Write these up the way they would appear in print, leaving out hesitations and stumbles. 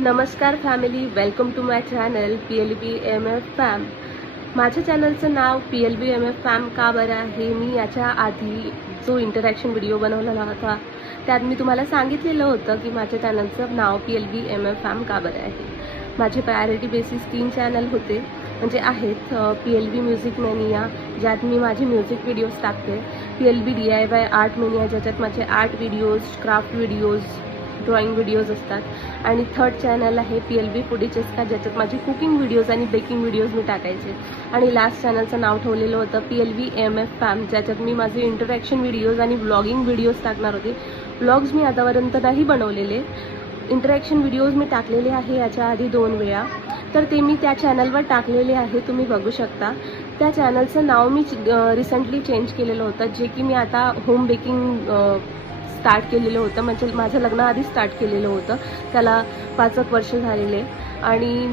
नमस्कार family, welcome to my channel PLBMF fam. माझ्या चॅनलचं नाव PLBMF फॅम का बरं आहे? मी याच्या आधी जो इंटरॅक्शन व्हिडिओ बनवलेला होता त्यात मी तुम्हाला सांगितलेलं होतं की माझ्या चॅनलचं नाव PLBMF फॅम का बरं आहे. माझे प्रायोरिटी बेसिस 3 चॅनल होते म्हणजे आहेत. PLB म्युझिक मॅनिया, ज्यात मी माझे म्युझिक व्हिडिओज टाकते. PLB DIY आर्ट मॅनिया, ज्याच्यात माझे art videos, craft videos, drawing videos असतात. आणि थर्ड चॅनल आहे PLB फूडी चेस्का, ज्याच्यात माझे कुकिंग व्हिडिओज आणि बेकिंग व्हिडिओज मी टाकायचे. आणि लास्ट चॅनलचं नाव ठेवलेलं होतं PLBMF फॅम, ज्याच्यात मी माझे इंटरॅक्शन व्हिडिओज आणि व्लॉगिंग व्हिडिओज टाकणार होते. व्लॉग्स मी आतापर्यंत नाही बनवलेले. इंटरॅक्शन व्हिडिओज मी टाकलेले आहे याच्या आधी 2 वेळा, तर ते मी त्या चॅनलवर टाकलेले आहे, तुम्ही बघू शकता. त्या चॅनलचं नाव मी रिसेंटली चेंज केलेलं होतं, जे की मी आता होम बेकिंग स्टार्ट केलेलं होतं. म्हणजे माझं लग्नाआधी स्टार्ट केलेलं होतं. त्याला 5 वर्ष झालेले. आणि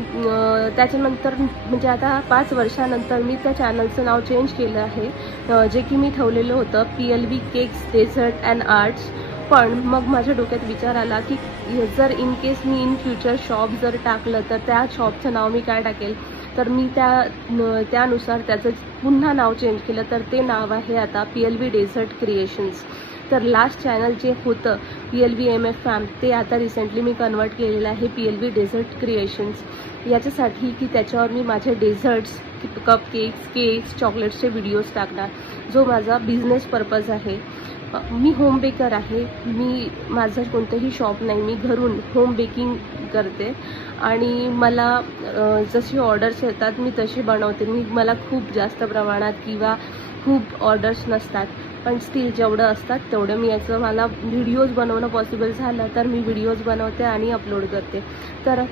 त्याच्यानंतर म्हणजे आता 5 वर्षानंतर मी त्या चॅनलचं नाव चेंज केलं आहे, जे की मी ठेवलेलं होतं PLB cakes, desserts and arts. पण मग माझ्या डोक्यात विचार आला की जर इन केस मी इन फ्युचर शॉप जर टाकलं तर त्या शॉपचं नाव मी काय टाकेल. तर मी त्यानुसार त्याचं पुन्हा नाव चेंज केलं. तर ते नाव आहे आता PLB डेझर्ट क्रिएशन्स. तर लास्ट चॅनल जे होतं PLBMF फॅम, ते आता रिसेंटली मी कन्वर्ट केलेलं आहे PLB डेझर्ट क्रिएशन्स. याच्यासाठी की त्याच्यावर मी माझे डेझर्ट्स, केक्स, चॉकलेट्सचे व्हिडिओज टाकणार, जो माझा बिझनेस पर्पज आहे. मी होम बेकर आहे. माझं कोणतंही शॉप नाही. मी घरून होम बेकिंग करते आणि मला जशी ऑर्डर्स येतात मी तशी बनवते. मला खूप जास्त प्रमाणात किंवा खूप ऑर्डर्स नसतात, पण स्टील जेवढं असतात तेवढं मी मला व्हिडिओज बनवणं पॉसिबल झालं तर मी व्हिडिओज बनवते आणि अपलोड करते. तर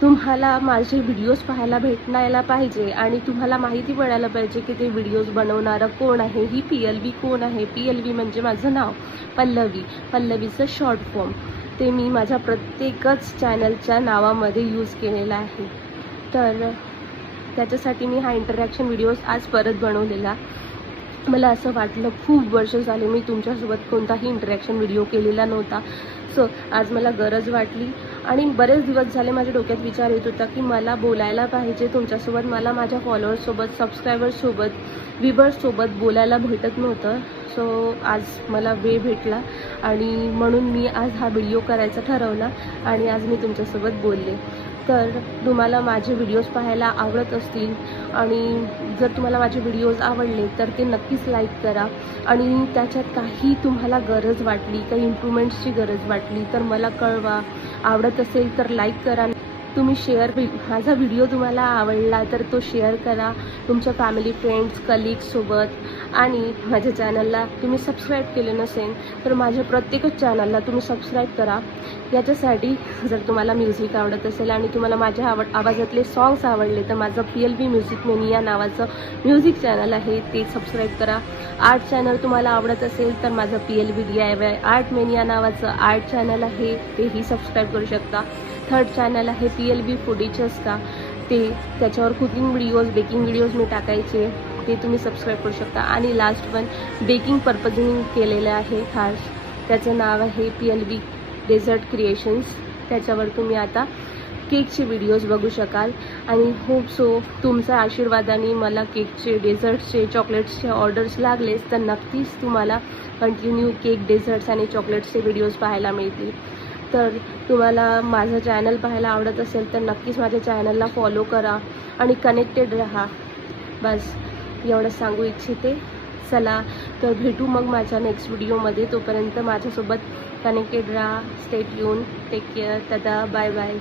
तुम्हाला माझे व्हिडिओज पाहायला भेटायला पाहिजे आणि तुम्हाला माहिती पडायला पाहिजे की ते व्हिडिओज बनवणारं कोण आहे, ही PLB कोण आहे. PLB म्हणजे माझं नाव, पल्लवीचं शॉर्ट फॉर्म. ते मी माझ्या प्रत्येकच चॅनलच्या नावामध्ये यूज केलेलं आहे. तर त्याच्यासाठी मी हा इंटरॅक्शन व्हिडिओज आज परत बनवलेला. मला असं वाटलं, खूप वर्ष झाले मी तुमच्यासोबत कोणताही इंटरॅक्शन व्हिडिओ केलेला नव्हता. सो आज मला गरज वाटली आणि बरेच दिवस झाले माझ्या डोक्यात विचार येत होता की मला बोलायला पाहिजे तुमच्यासोबत. मला माझ्या फॉलोअर्ससोबत, सबस्क्रायबर्ससोबत, व्ह्यूवर्ससोबत बोलायला भेटत नव्हतं. सो आज मला वेळ भेटला आणि म्हणून मी आज हा व्हिडिओ करायचा ठरवला आणि आज मी तुमच्यासोबत बोलले. तर तुम्हाला माझे व्हिडिओज पाहायला आवडत असतील आणि जर तुम्हाला माझे व्हिडिओज आवडले तर ते नक्कीच लाईक करा. आणि त्याच्यात काही तुम्हाला गरज वाटली, काही इम्प्रूव्हमेंट्सची गरज वाटली तर मला कळवा. आवडत असेल तर लाईक करा. तुम्ही माझा व्हिडिओ तुम्हाला आवडला तर तो शेअर करा तुमच्या फॅमिली, फ्रेंड्स, कलिग्ससोबत. आणि माझ्या चॅनलला तुम्ही सबस्क्राईब केले नसेल तर माझ्या प्रत्येकच चॅनलला तुम्ही सबस्क्राईब करा. याच्यासाठी जर तुम्हाला म्युझिक आवडत असेल आणि तुम्हाला माझ्या आवाजातले सॉंग्स आवडले तर माझं PLB म्युझिक मॅनिया नावाचं म्युझिक चॅनल आहे, ते सबस्क्राईब करा. आर्ट चॅनल तुम्हाला आवडत असेल तर माझं PLB DIY आर्ट मॅनिया नावाचं आर्ट चॅनल आहे, तेही सबस्क्राईब करू शकता. थर्ड चॅनल आहे PLB फूडी चेस्का, त्याच्यावर कुकिंग व्हिडिओज, बेकिंग व्हिडिओज मी टाकायचे, ते तुम्ही सबस्क्राईब करू शकता. आणि लास्ट वन बेकिंग पर्पजनी केलेलं आहे खास, त्याचं नाव आहे PLB डेझर्ट क्रिएशन्स. त्याच्यावर तुम्ही आता केकचे व्हिडिओज बघू शकाल. आणि होप सो तुमच्या आशीर्वादाने मला केकचे, डेझर्ट्सचे, चॉकलेट्सचे ऑर्डर्स लागलेच तर नक्कीच तुम्हाला कंटिन्यू केक, डेझर्ट्स आणि चॉकलेट्सचे व्हिडिओज पाहायला मिळतील. तर तुम्हाला माझं चॅनल पाहायला आवडत असेल तर नक्कीच माझ्या चॅनलला फॉलो करा आणि कनेक्टेड राहा. बस एवढं सांगू इच्छिते. चला तर भेटू मग माझ्या नेक्स्ट व्हिडिओमध्ये. तोपर्यंत माझ्यासोबत कनेक्टेड राहा. Stay tune. Take care. दादा, बाय बाय.